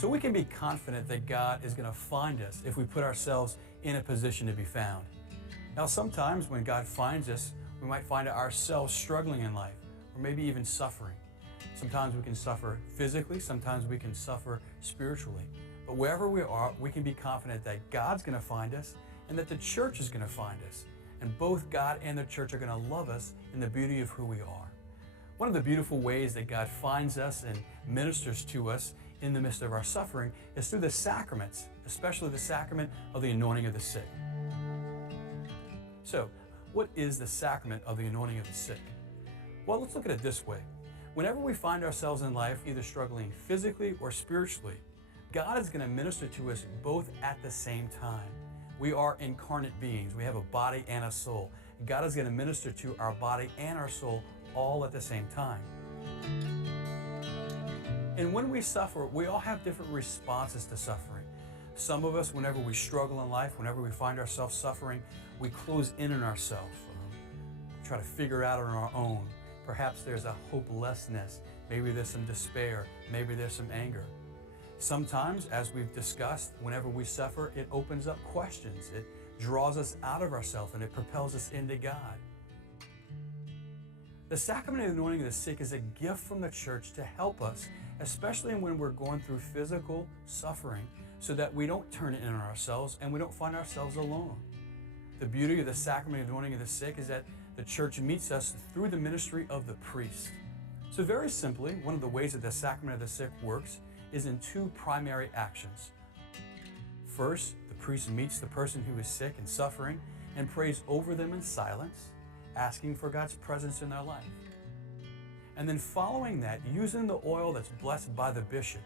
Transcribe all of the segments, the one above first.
So we can be confident that God is going to find us if we put ourselves in a position to be found. Now, sometimes when God finds us, we might find ourselves struggling in life, or maybe even suffering. Sometimes we can suffer physically, sometimes we can suffer spiritually. But wherever we are, we can be confident that God's going to find us and that the church is going to find us. And both God and the church are going to love us in the beauty of who we are. One of the beautiful ways that God finds us and ministers to us in the midst of our suffering is through the sacraments, especially the sacrament of the anointing of the sick. So, what is the sacrament of the anointing of the sick? Well, let's look at it this way. Whenever we find ourselves in life either struggling physically or spiritually, God is going to minister to us both at the same time. We are incarnate beings. We have a body and a soul. God is going to minister to our body and our soul all at the same time. And when we suffer, we all have different responses to suffering. Some of us, whenever we struggle in life, whenever we find ourselves suffering, we close in on ourselves, try to figure out on our own. Perhaps there's a hopelessness. Maybe there's some despair. Maybe there's some anger. Sometimes, as we've discussed, whenever we suffer, it opens up questions. It draws us out of ourselves and it propels us into God. The sacrament of the anointing of the sick is a gift from the church to help us, especially when we're going through physical suffering, so that we don't turn it in on ourselves and we don't find ourselves alone. The beauty of the sacrament of the anointing of the sick is that the church meets us through the ministry of the priest. So very simply, one of the ways that the sacrament of the sick works is in two primary actions. First, the priest meets the person who is sick and suffering and prays over them in silence, asking for God's presence in their life. And then following that, using the oil that's blessed by the bishop,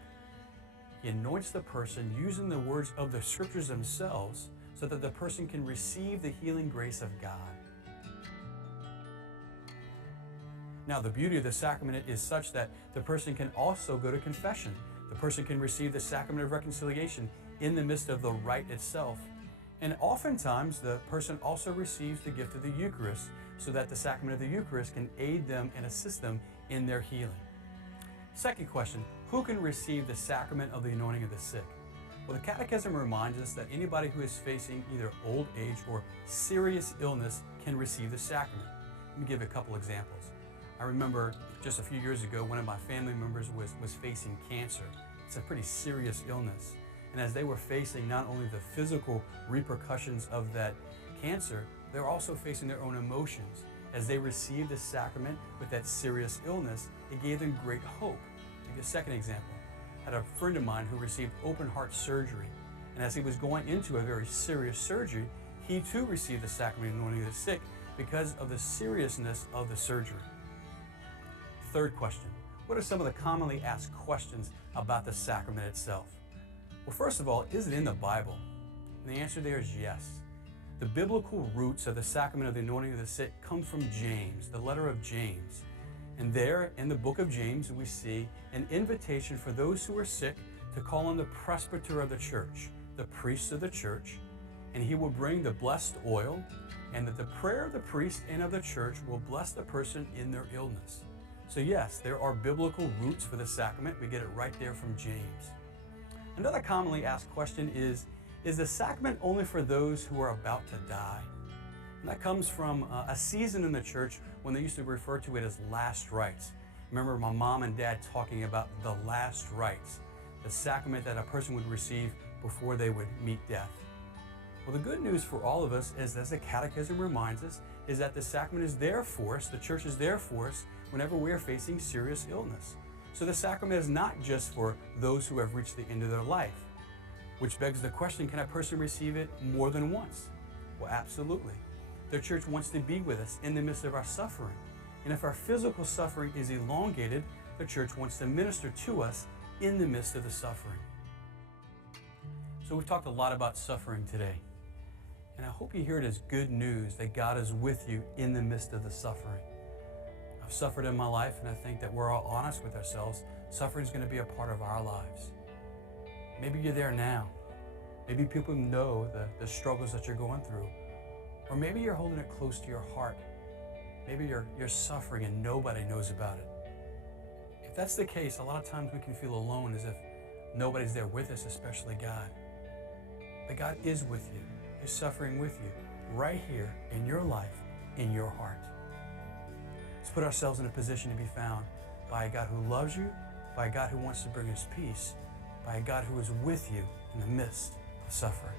he anoints the person using the words of the scriptures themselves so that the person can receive the healing grace of God. Now, the beauty of the sacrament is such that the person can also go to confession. The person can receive the sacrament of reconciliation in the midst of the rite itself. And oftentimes, the person also receives the gift of the Eucharist so that the sacrament of the Eucharist can aid them and assist them in their healing. Second question, who can receive the sacrament of the anointing of the sick? Well, the Catechism reminds us that anybody who is facing either old age or serious illness can receive the sacrament. Let me give a couple examples. I remember just a few years ago, one of my family members was facing cancer. It's a pretty serious illness. And as they were facing not only the physical repercussions of that cancer, they were also facing their own emotions. As they received the sacrament with that serious illness, it gave them great hope. I'll give you a second example. I had a friend of mine who received open heart surgery. And as he was going into a very serious surgery, he too received the sacrament of the anointing of the sick because of the seriousness of the surgery. Third question, what are some of the commonly asked questions about the sacrament itself? Well, first of all, is it in the Bible? And the answer there is yes. The biblical roots of the sacrament of the anointing of the sick come from James, the letter of James. And there in the book of James, we see an invitation for those who are sick to call on the presbyter of the church, the priest of the church, and he will bring the blessed oil, and that the prayer of the priest and of the church will bless the person in their illness. So yes, there are biblical roots for the sacrament. We get it right there from James. Another commonly asked question is the sacrament only for those who are about to die? And that comes from a season in the church when they used to refer to it as last rites. Remember my mom and dad talking about the last rites, the sacrament that a person would receive before they would meet death. Well, the good news for all of us is, as the Catechism reminds us, is that the sacrament is there for us, the church is there for us whenever we are facing serious illness. So the sacrament is not just for those who have reached the end of their life, which begs the question, can a person receive it more than once? Well, absolutely. The church wants to be with us in the midst of our suffering. And if our physical suffering is elongated, the church wants to minister to us in the midst of the suffering. So we've talked a lot about suffering today. And I hope you hear it as good news that God is with you in the midst of the suffering. I've suffered in my life, and I think that we're all honest with ourselves. Suffering is going to be a part of our lives. Maybe you're there now. Maybe people know the struggles that you're going through. Or maybe you're holding it close to your heart. Maybe you're suffering and nobody knows about it. If that's the case, a lot of times we can feel alone, as if Nobody's there with us, especially God. But God is with you, is suffering with you, right here in your life, in your heart. Let's put ourselves in a position to be found by a God who loves you, by a God who wants to bring us peace, by a God who is with you in the midst of suffering.